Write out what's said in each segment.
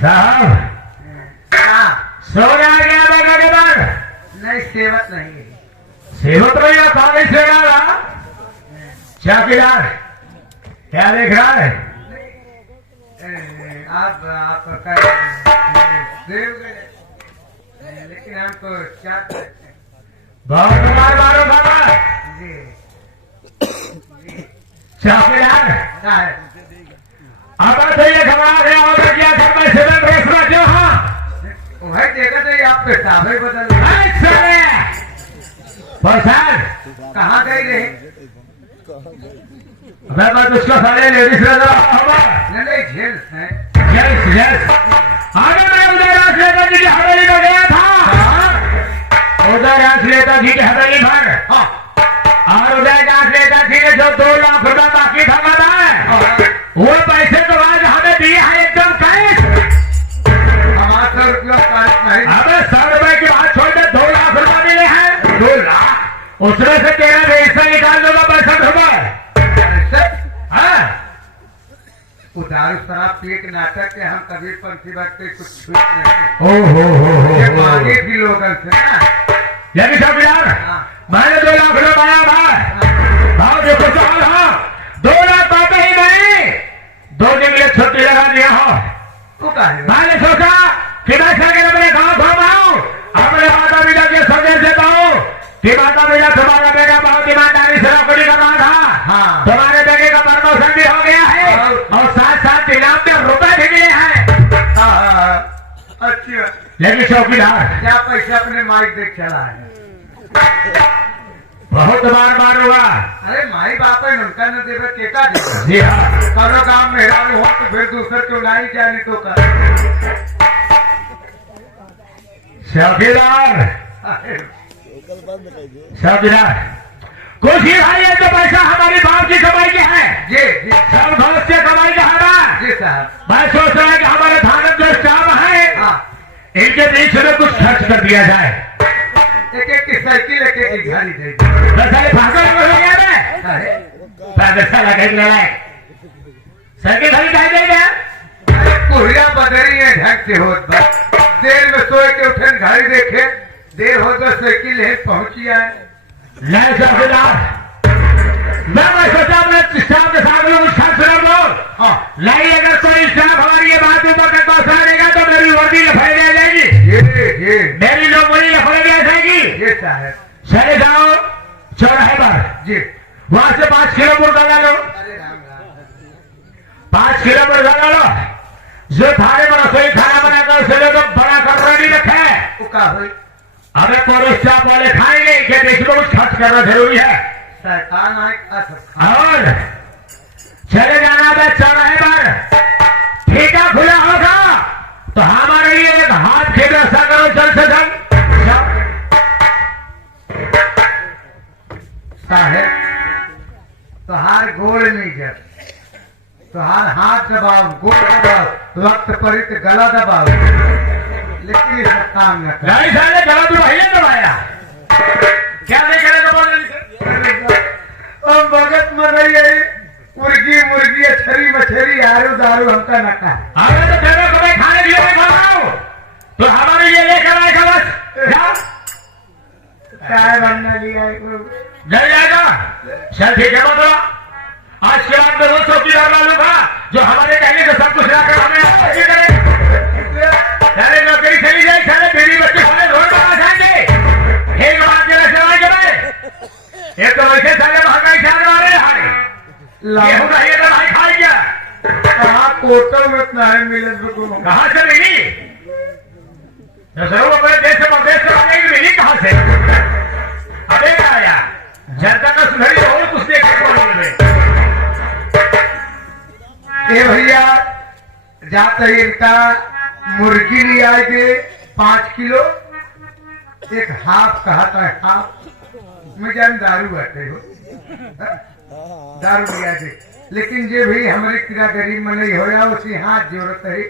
साहब सोना गया बेटा के बाद नहीं सेवत नहीं है। सेवत भैया कॉलेज से रहा चौकीदार क्या देख रहा है? आप लेकिन हम तो क्या बहुत मारो खबर जी चौकीदार क्या है? अब तो ये खबर है और क्या सब मैं सिविल ड्रेस में क्यों हाँ वही देखा तो ये आप पेशाब ही बदल प्रसाद कहाँ गई रहे? मैं बस उसको सारे लेडीज नजर नहीं जेल है। यस यस आगे मैं उदय राज नेता जी की हवेली में गया था। उदय राज नेता जी की हवेली पर और उदय राज नेता जी ने जो 2 लाख रुपए बाकी था बताए वो पैसे तो आज हमें दिए हैं एकदम कैश। हमारा 100 रुपया कैश नहीं। अबे 100 रुपए की बात छोड़ दे 2 लाख रुपए मिले हैं 2 लाख उसमें से तेरा हिस्सा निकाल दूंगा 65 रुपए। उदारू शराब पिए के नाटक के हम कभी पंथी बात पे कुछ छूट नहीं। ये मांगे भी लोगों से ना यदि चौकीदार मैंने 2 लाख रुपए पाया भाव देखो चाल हाँ 2 लाख पाते ही नहीं 2 दिन के लिए छुट्टी लगा दिया हो। मैंने सोचा कि मैं सके अपने गाँव घूमाऊं अपने माता पिता के सगे से कहूं कि माता पिता तुम्हारा बेटा बहुत ईमानदारी से नौकरी कर रहा था। तुम्हारे बेटे का प्रमोशन भी हो गया है और साथ साथ इनाम में रुपए भी मिले हैं। अच्छा लेकिन चौकीदार क्या पैसे अपने माइक देख चला है? बहुत बार मारूंगा। अरे माई बाप है उनका न देवे केका देगा। जी हाँ करो काम मेरा हो तो फिर दूसरे क्यों लाई जाने तो कर। चौकीदार चौकीदार कुछ ही भाई है तो पैसा हमारी बाप की कमाई की है। जी जी सब दोस्त से कमाई का है। जी साहब मैं सोच रहा है कि हमारे थाने जो स्टाफ है इनके बीच में कुछ खर्च कर दिया जाए। एक की साइकिल एक की गाड़ी दे पागल हो गया मैं साइकिल खरीद आई देगा। कुहरिया बदरी है ढंग से हो देर में सोए के उठे गाड़ी देखे देर हो तो साइकिल है पहुंची है। नहीं चौकीदार मैं सोचा अपने स्टाफ के साथ में कुछ खर्च कर लो। नहीं अगर कोई स्टाफ हमारी ये बात ऊपर तक पहुंचा देगा तो मेरी वर्दी लफाई रह जाएगी। मेरी नौकरी लफाई रह जाएगी। ये साहब चले जाओ चौराहे पर जी वहां से 5 किलो मुर्गा ला लो। 5 किलो मुर्गा ला लो जो थाने में रसोई खाना बनाकर उसे लोग बड़ा कर रेडी रखे है। अबे कोई स्टाफ वाले खाएंगे कि देश को कुछ खर्च करना जरूरी है। सरकार और चले जाना है चौराहे पर ठेका खुला होगा तो हमारे लिए एक हाथ की व्यवस्था करो जल्द से जल्द। साहेब तुहार गोड़ नहीं जब तुहार हाथ दबाओ गोड़ दबाओ वक्त पर तो गला दबाओ लेकिन ये सब काम न कर। नहीं साले गला तो भैया दबाया क्या नहीं करेगा बोल और भगत मर रही है मुर्गी मुर्गी छरी मछरी आरू दारू हमका नका। अरे तो तेरे को मैं खाने के लिए खाओ तो हमारे लिए लेकर आएगा बस चाय बनना लिया नहीं जाएगा। चल ठीक है बोलो आज के बाद में वो चौकीदार डालूंगा जो हमारे कहने से सब कुछ लाकर हमें करे। सारे नौकरी चली जाए सारे बीवी बच्चे सारे रोड पर आ जाएंगे। एक बात के लिए एक तो वैसे सारे महंगाई चाल वाले गेहूं नहीं तो भाई खाई क्या कहाँ कोटल में इतना है मिले कहाँ से मिली जरूर अपने देश से प्रदेश से मांगेगी मिली कहाँ से। अबे आया जनता का सुधरी और कुछ देखे भैया जाते इनका मुर्गी ले आएंगे 5 किलो एक हाफ कहा था हाफ में जान दारू बैठे हो दारू लिया दे लेकिन जे भी हमारे किरा गरीब में नहीं होया उसी हाथ जरूरत है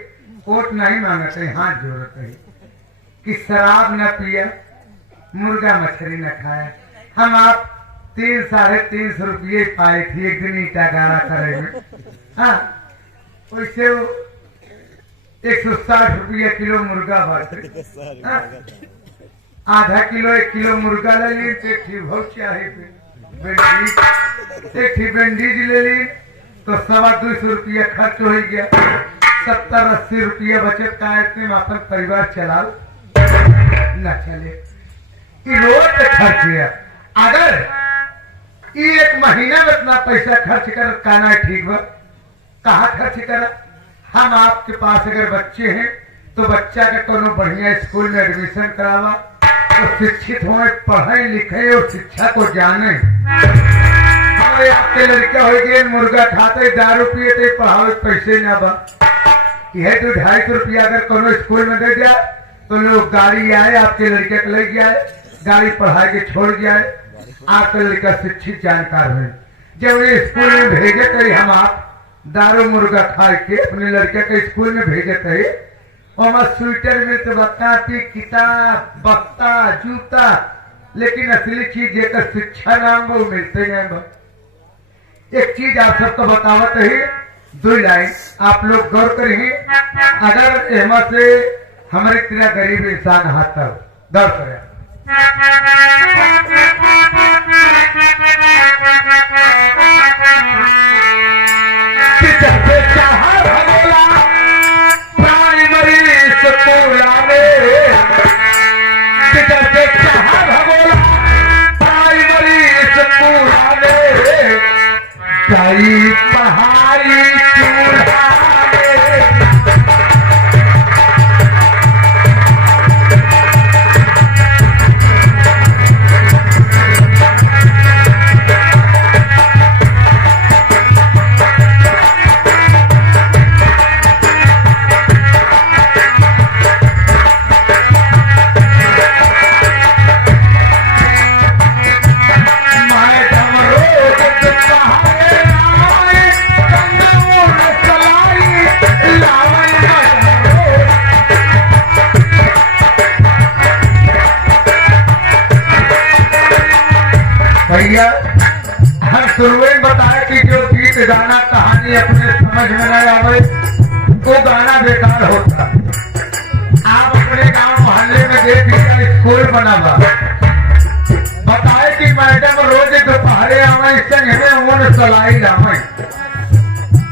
कोट नहीं मांगते हाथ जरूरत है कि शराब न पिया मुर्गा मछली न खाया। हम आप 300-350 रुपये पाए थे एक दिन ईटा गाड़ा करे में। हाँ वैसे 160 रुपया किलो मुर्गा बाटे। आधा किलो 1 किलो मुर्गा ले ली, एक ठीक बहुत चाहे एक ठीक बेंडीज ले ली तो 250 रुपया खर्च हो गया। 70-80 रुपया बचत का इतने में अपन परिवार चला न चले। रोज खर्च है। अगर ये 1 महीना में इतना पैसा खर्च कर कहना ठीक बा, कहा खर्च कर। हम आपके पास अगर बच्चे हैं तो बच्चा के कोनो बढ़िया स्कूल में एडमिशन करावा, तो शिक्षित हो, पढ़े लिखे और शिक्षा को जाने। हमारे आपके लड़के हो गए मुर्गा खाते, दारू पिए, पढ़ावे पैसे न बा। यह तो 250 रुपया अगर कोनो स्कूल में दे जाए तो लोग गाड़ी आए आपके लड़के को ले जाए, गाड़ी पढ़ा के छोड़ जाए, आपका लड़का शिक्षित जानकार है। जब ये स्कूल में भेजे थे हम आप दारू मुर्गा खा के अपने लड़के के स्कूल में भेजे थे, और स्वेटर में तो बताती किताब बस्ता जूता, लेकिन असली चीज जेकर शिक्षा नाम वो मिलते हैं। एक चीज आप सबको बतावत है, 2 लाइन आप लोग गौर करिए। अगर एमा से हमारे तेरा गरीब इंसान हाथ गौर करें। भैया हर शुरू में बताया कि जो गीत गाना कहानी अपने समझ में न आवे वो गाना बेकार होता। आप अपने गांव मोहल्ले में देख लीजिए स्कूल बना हुआ, बताए कि मैडम रोज दोपहरे आवे संगे सलाई लावे।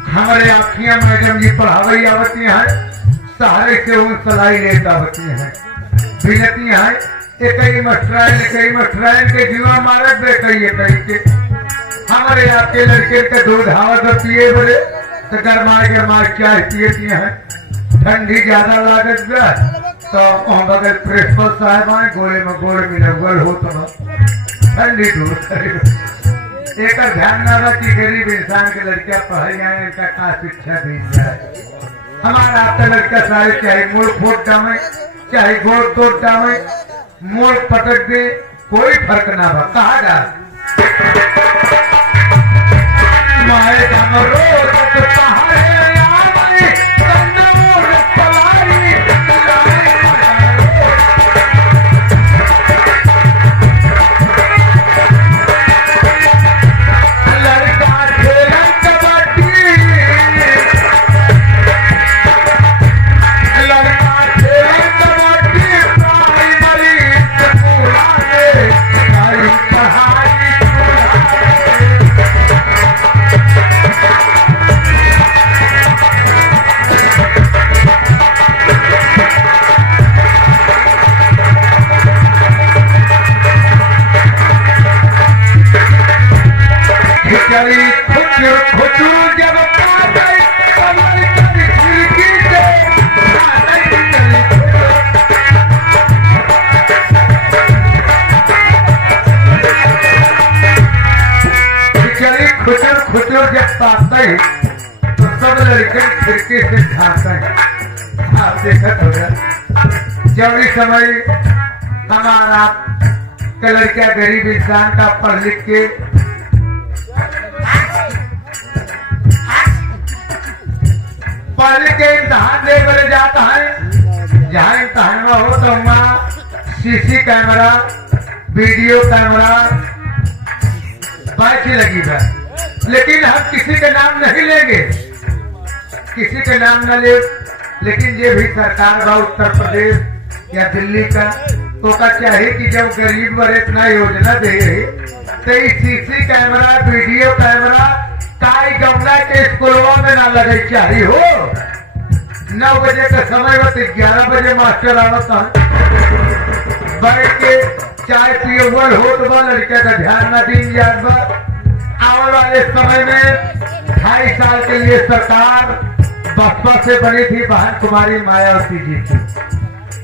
हमारे आखियां मैडम जी पढ़ावे आवती है, सहारे से उन सलाई लेता होती है, बिनती है। कई मस्टराइन के जीवा मारत बे कई के हमारे आपके लड़के के दूध हवा पिए बोले तो गरमा चाय पिए हैं। ठंडी ज्यादा लागत गया तो बगैर प्रिंसिपल साहब आए गोले में गोल मिलगल हो तो ठंडी दूर एक ध्यान न रहा कि गरीब इंसान के लड़कियां पढ़े जाए, इनका का शिक्षा दी जाए। हमारा आपका लड़का सारे चाहे मूल फोट डामे चाहे गोड़ तोड़ डामे मोड़ पटक दे, कोई फर्क ना हो। कहा जा माए तो सब लड़के खिड़की से झांकते हैं। आप देखा होगा जब इस समय हमारा का लड़का गरीब इंसान का पढ़ लिख के इम्तहान दे कर जाता है, जहाँ इम्तहान में हो तो वहाँ CC camera video camera batch लगी है। लेकिन हम किसी का नाम नहीं लेंगे, किसी का नाम न ले। लेकिन ये भी सरकार बा उत्तर प्रदेश या दिल्ली का तो का चाहे कि जब गरीब पर इतना योजना दे तो सीसी कैमरा वीडियो कैमरा काई गमला के स्कूलों में ना लगे चाहिए हो। 9 बजे का समय होते 11 बजे मास्टर आवता बैठ के चाय पिए हुआ हो तो बा लड़के का ध्यान न दी याद बा। आने वाले समय में 2.5 साल के लिए सरकार बसपा से बनी थी बहन कुमारी मायावती जी की।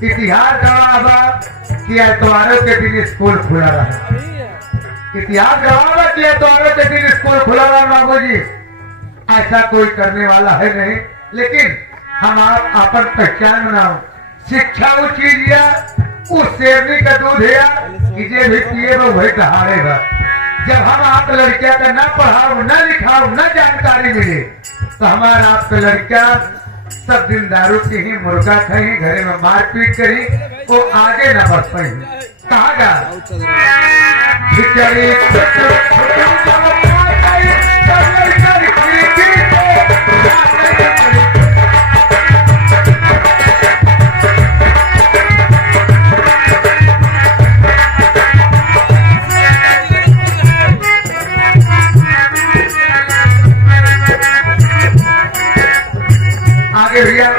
इतिहास गवाह बा कि एतवारों के दिन स्कूल खुला रहा। इतिहास गवाह बा कि एतवारों के दिन स्कूल खुला रहा। बाबू जी ऐसा कोई करने वाला है नहीं, लेकिन हम आप अपन पहचान बनाओ। शिक्षा वो चीज या उस शेरनी का दूध है कि जे भी पिए वही दहाड़ेगा। जब हम आप लड़कियां का न पढ़ाओ न लिखाओ न जानकारी मिले तो हमारा आपका लड़कियां सब दिन दारू पी ही मुर्गा खाई घरे में मारपीट करी वो आगे न बढ़ पाई। कहा जा आगे भैया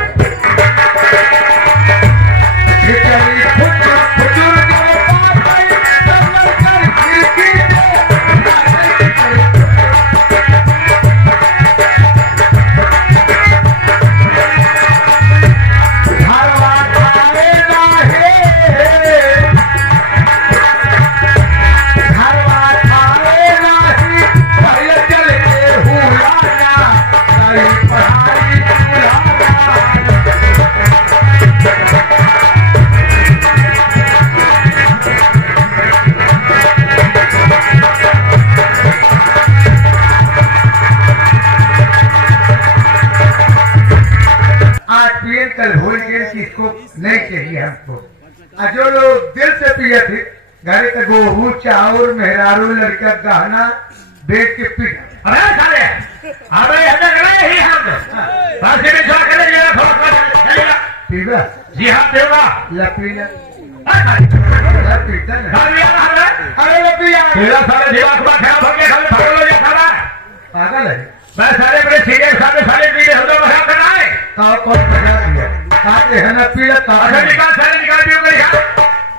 इसको नहीं चाहिए हमको। जो लोग दिल से पिए थे घरे का गोहू चाउर मेहरारू लड़का गहना बेच के पी अरे साले अबे अंदर गए ही हम पास में जो करे ये चलेगा पीवा जी हां देवा लपीला लपीता अरे लपिया तेरा साले देवा का खेल हो गया खाली भागो ये साला पागल है। मैं सारे बड़े सीरियस साले पीले हो तो मजा करना है का कौन मजा दिया काटे है ना पीला का निकाल सारे निकाल दियो कर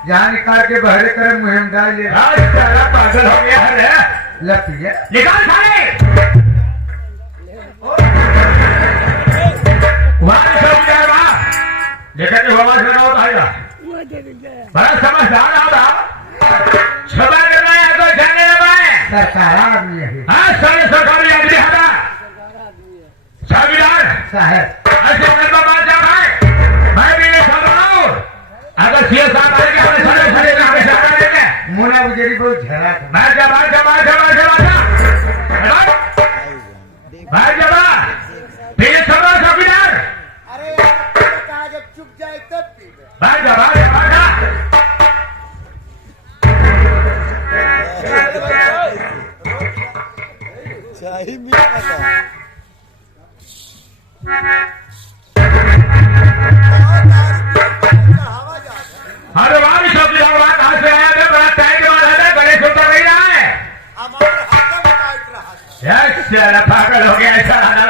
जहाँ निकाल के बहरे करे मुहिम डाल ले साला पागल हो गया है लपिया निकाल सारे वहां सब जाएगा लेकिन जो आवाज लगा होता है बड़ा समझदार होता छबा करना है तो जाने ना पाए सरकार आदमी है। हाँ सारे सरकारी आदमी हटा चौकीदार साहब ऐसे उनका बात जा भाई मैं भी नहीं समझ रहा हूँ अगर सीएस साहब आएंगे अपने सारे हमें सरकार देंगे मोना गुजरी बहुत झरा था। मैं जमा फिर समझ चौकीदार अरे कहा जब चुप जाए तब पीबे। मैं जमा चाही मिला था अरे वाली चौकीदार बात कहाँ से आया था बड़ा टाइट वाला है बड़े सुंदर नहीं रहा है हमारे हाथ में टाइट रहा था। यार पागल हो गया ऐसा रहना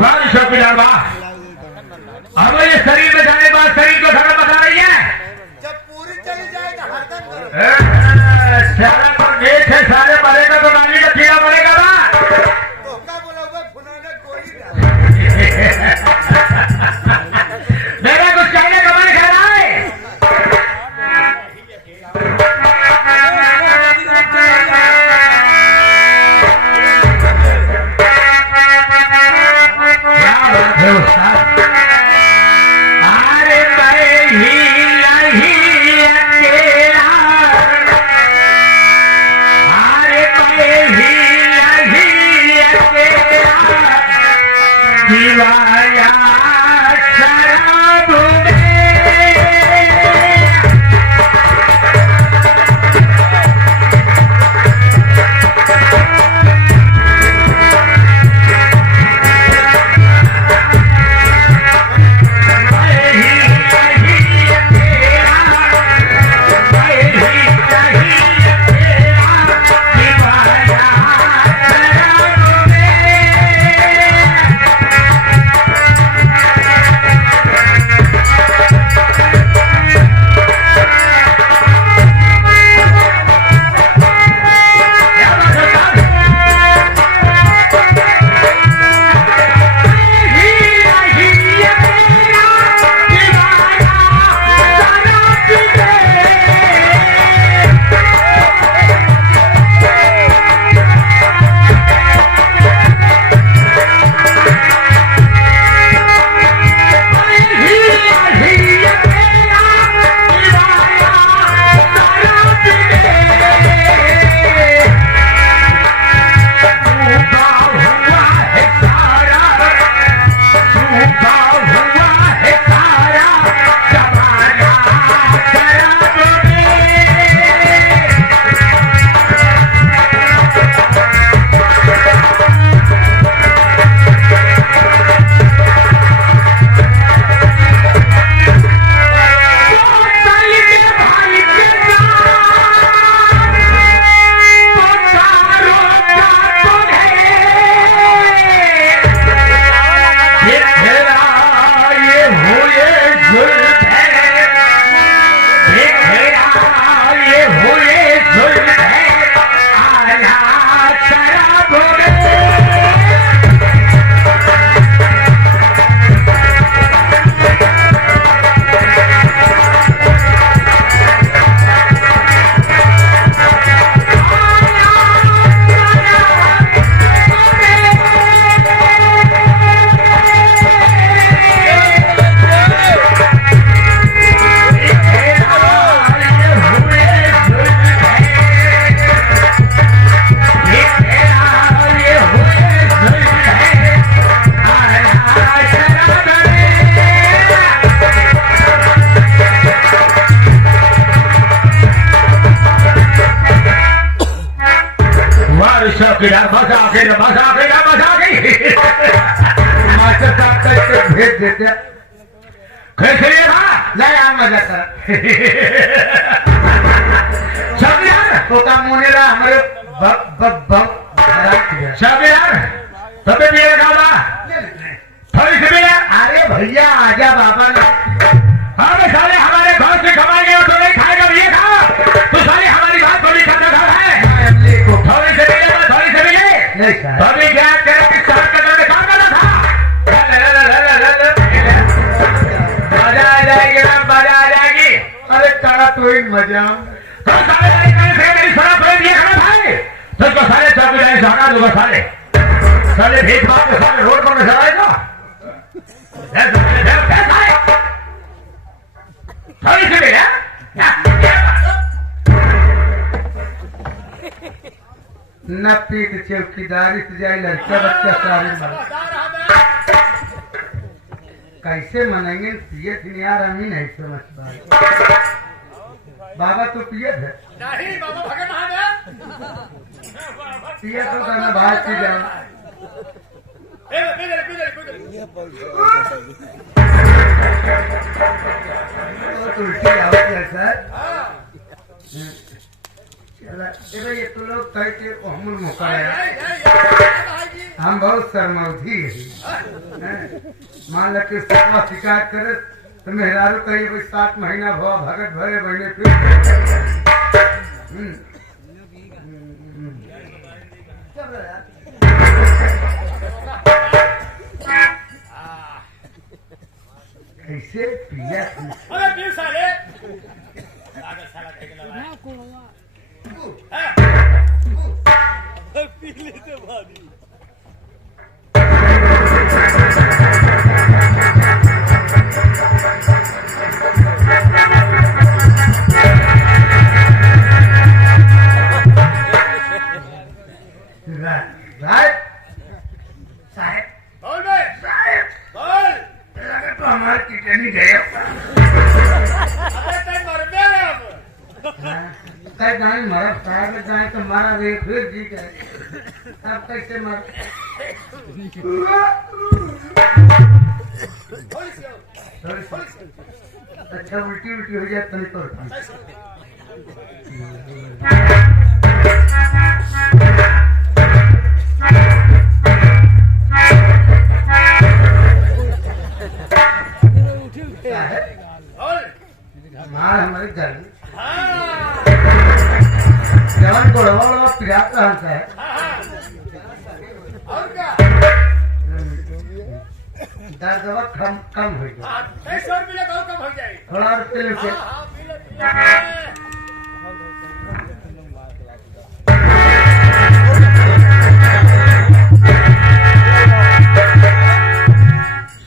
वाली चौकीदार बात अब ये शरीर में जाने के बाद शरीर को धर्म बता रही है जब पूरी चली जाए तो हरदम करो। सारे पर गेट है सारे मरेगा तो नाली का कीड़ा मरेगा ना धोखा बोला हुआ फुलाने गोली डाल। मेरा कुछ कहने का मन कर रहा है क्या बात है उस्ताद अरे मैं ही नहीं अकेला अरे मैं ही नहीं अकेला दीवाया शराब में मास्टर साहब तक भेज देते कैसे था नहीं यार मजा कर सब यार तो का मुनेरा हमारे सब यार तबे भी लगा थोड़ी सी भी यार अरे भैया आजा बाबा ने हमें साले हमारे घर से कमाएंगे और तो नहीं खाएगा भी ये खा तो साले हमारी बात थोड़ी करना घर है थोड़ी से मिले नहीं सर तभी क्या करे कि शहर के अंदर में काम करना था मजा आ जाएगी ना मजा आ जाएगी अरे करा तो ही मजा तो साले मेरी शराब प्रेम ये खाना भाई तो इसको साले चौकी जाए जाना दो साले साले भीख मार के साले रोड पर नजर आएगा थोड़ी सी भी न पीट चौकीदारी से जाए लड़का बच्चा सारे मर कैसे मनेंगे पिए थी यार हम ही नहीं समझ पाए बाबा तो पिए थे नहीं बाबा भगत महादेव पिए तो करना बाहर की जाए उल्टी आवती है सर चला ये तो लोग कहते हमूल मौका है हम बहुत शर्मौधी है मान लो कि सेवा शिकायत करे तो मेहरारू कही भाई 7 महीना भवा भगत भरे बहने कैसे पिया राइट साहब बोल बे साहब बोल लगा तो हमारे किचन गए अबे तय मर बे अब कई गाय मरा साहब ने गाय तो मारा रे फिर जी गए अब कैसे मर अच्छा उल्टी उल्टी हो जाए तो मार हमारे घर में जवान को रवा पिरात रहता है और क्या दर्द दवा कम हो गया 600 रुपये का कम हो जाएगी थोड़ा और तेल से हां मिले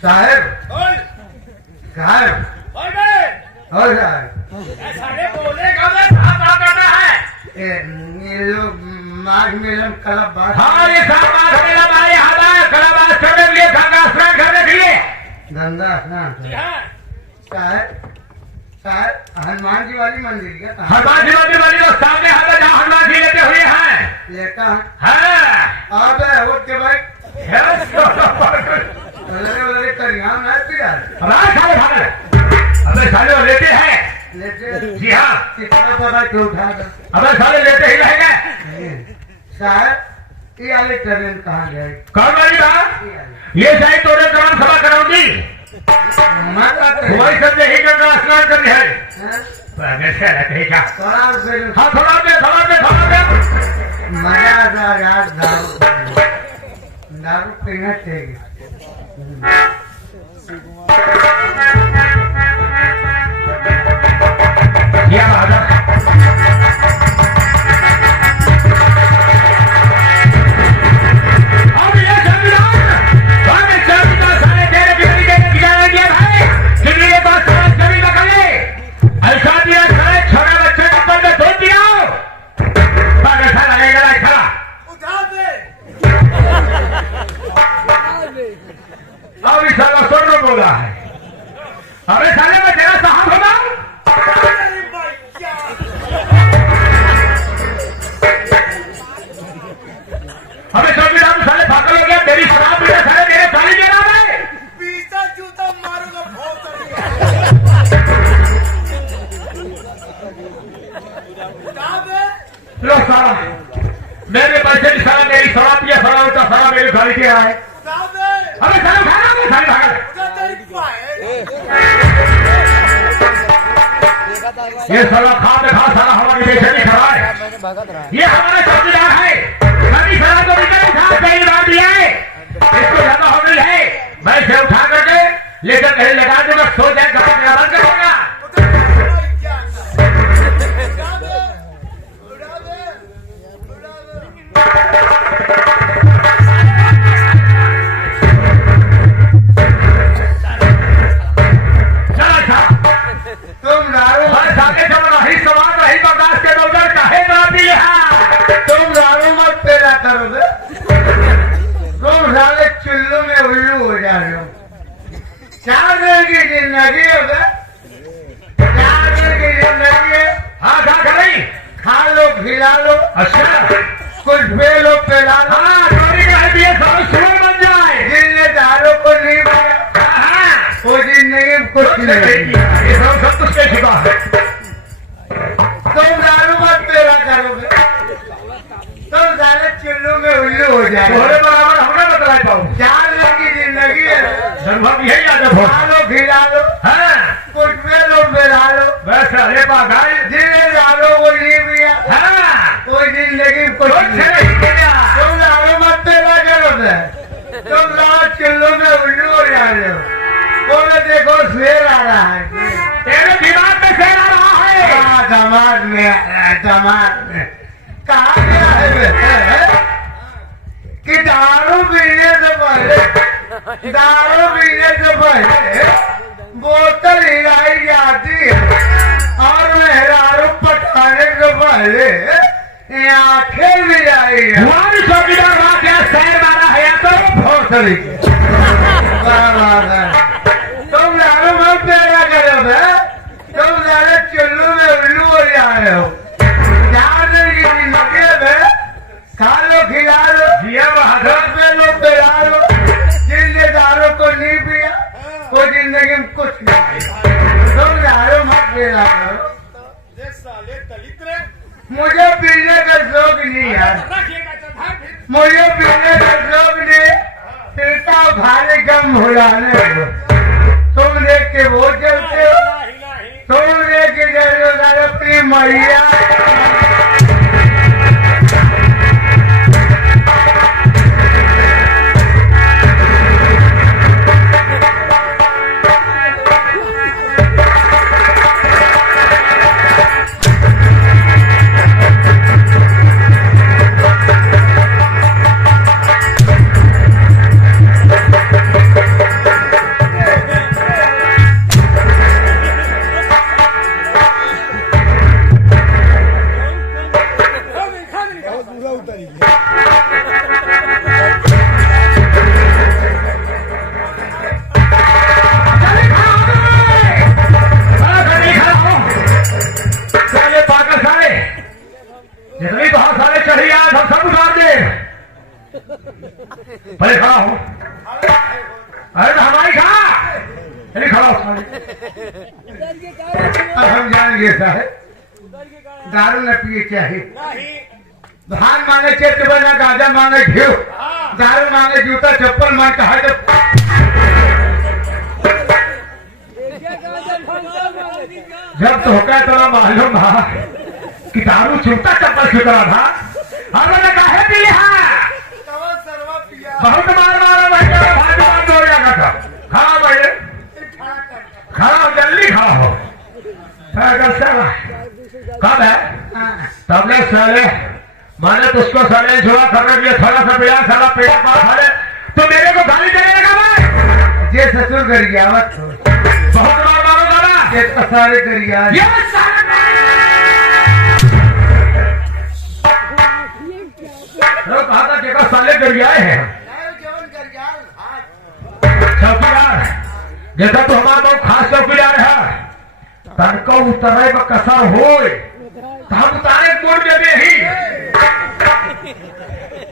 साहब बोल साहब बोल बे और साहब साले बोलेगा मैं कहां करना है ये लोग माघ मेलम कला बात हमारे साथ हमारे यहाँ आया कलाबाज करने के लिए गंगा स्नान करने के लिए गंगा स्नान जी हां साहब साहब हनुमान जी वाली मंदिर क्या हनुमान जी मंदिर वाली लोग सामने हाथ जहाँ हनुमान जी लेते हुए हैं लेता हाँ अब उठ के भाई अरे करिया ना पिया हमारे साले भागल अबे साले वो लेते हैं लेते जी हाँ कितना पता क्यों उठा दो अबे साले लेते ही रहेंगे साहब ये वाले ट्रेन कहाँ गए कौन वाली बात ये सही तोड़े ग्राम सभा कराऊंगी वही सब यही गंगा स्नान करनी है क्या हाँ थोड़ा दे मजा आता यार दारू पीना चाहिए क्या बात है अब ये संविधान हमें संविधान सारे तेरे बिगड़ी के बिगाड़ दिया भाई किसी के पास समझ कभी न करे ऐसा दिया सारे छोटे बच्चे को ऊपर में धो दिया बाकी सारा लगेगा खड़ा उठा दे अब इस साला सोनो बोला है अरे साले में तेरा साहब होगा अबे गाड़ी के आए उठा दे अबे चलो खाना में सारी भाग उठा तेरी पाए ये साला साला हमारी बेचैनी कराए ये हमारा चौकीदार है कभी साला को निकल उठा पहली बार दिया है इसको ज्यादा हो गई है मैं इसे उठा करके लेकर कहीं लगा दूंगा सो जाए कपड़ा निवारण करूंगा तुम दारू तुम दारू मत पेला करोगे तुम साले चुल्लू में उल्लू हो जा रहे हो 4 दिन की जिंदगी है बे 4 दिन की जिंदगी है हाँ क्या कर रही खा लो खिला लो अच्छा कुछ पी लो पिला लो हाँ चोरी का है ये सब सुअर बन जाए जिनने दारू को नहीं पिया हाँ वो जिंदगी में कुछ नहीं ये सब कुछ कह चुका है तुम दारू मत पेला करोगे तुम साले चुल्लू में उल्लू हो तोहरे जाए बराबर हमने बतला पाऊँ 4 दिन की जिंदगी है लगभग यही आदत हो खा लो खिला लो हाँ कुछ पे लो पिला लो बस अरे पागल जिन्हें दारू को नहीं पिया हाँ वो जिंदगी में कुछ कुछ नहीं नहीं किया तुम दारू मत पेला करोगे तुम साला चुल्लू में उल्लू हो जा रहे हो बोले देखो शेर आ रहा है तेरे दिमाग में शेर आ रहा है हाँ, दिमाग में कहा गया है वैसे कि दारू पीने से पहले बोतल हिलाई जाती है और मेहरारू पटाने से पहले आंखें भी आई है हमारी चौकीदार रात या शहर मारा है या तो भोसड़ी के तुम दारू मत पेड़ा करो बे तुम सारे चुल्लू में उल्लू हो जा रहे हो 4 दिन की जिंदगी में खा लो खिला लो ये बहादुर पे लो पिला लो जिनने दारू को नहीं पिया वो जिंदगी में कुछ नहीं तुम दारू मत पिला करो देख साले दलित रे मुझे पीने का शौक नहीं है मुझे पीने का शौक नहीं पीता भारी कम हो जाने दो तुम देख के वो चलते हो तुम देख के चलते हो सारे अपनी मैया जितनी बहुत सारे चढ़ी आज हम सब उतार दे पहले खड़ा हो अरे हमारी कहा चलिए खड़ा हो अब हम जान गए साहब दारू न पिए चाहे धान मांगे चित्र बना गाजा मांगे घी दारू मांगे जूता चप्पल मांग कहा जब जब तो होगा तो मालूम था कि दारू जूता चप्पल खिला था और मैंने कहा भी सर्वा पिया बहुत मार मारा भाई दौड़ जाना था खड़ा भाई खड़ा हो जल्दी खड़ा हो कब है तब ने साले मैंने तो उसको साले जुआ करने के लिए थोड़ा सा पिया साला पेट पास साले तो मेरे को गाली देने लगा मैं जे ससुर कर गया मत बहुत मार मारो दादा जे पसारे कर गया ये साले लोग कहा था कि साले कर आए हैं जवन कर गया चौकीदार जैसा तो हमारा बहुत खास चौकीदार है तनका उतरे का कसर हो तो हम उतारे मोड़ दे ही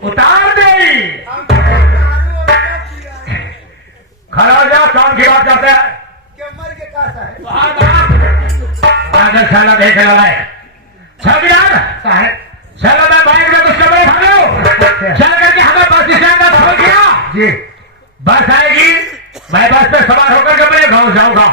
उतार दे खड़ा हो जा काम की बात करते हैं मर के कासा है आगे साला देख रहा है चौकीदार साहब चलो मैं बाइक में कुछ कपड़े भागो चल करके हमें बस स्टैंड तक छोड़ दिया जी बस आएगी, मैं बस पे सवार होकर के मैं गाँव जाऊंगा।